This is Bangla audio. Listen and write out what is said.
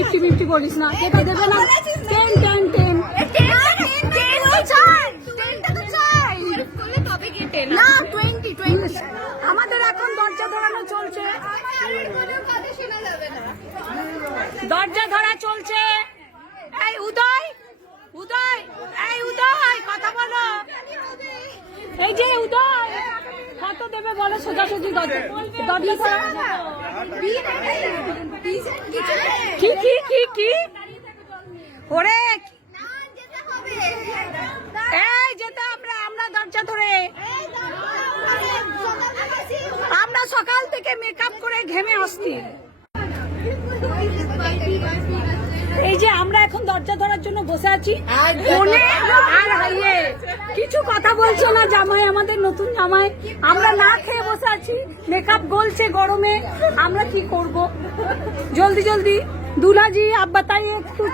50-50 বলিস না, কেটে দেবে না। 10 না 20। আমাদের এখন দরজা ধরানো চলছে, দরজা ধরা চলছে। এই উদয়, কথা বলো। এই যে উদয়, কত দেবে বলো? সোজাসুজি দরজা ধরা। কি ওরে, এই যেতে আমরা দরজা ধরে, আমরা সকাল থেকে মেকআপ করে ঘেমে আসছি। এই যে আমরা এখন দরজা ধরার জন্য বসে আছি, ফোনে আর হাইয়ে কিছু কথা বলছে না জামাই, আমাদের নতুন জামাই। আমরা না খেয়ে বসে আছি, মেকআপ গলছে গরমে, আমরা কি করব? জলদি দুলাজি আব বাতাইয়ে একটু।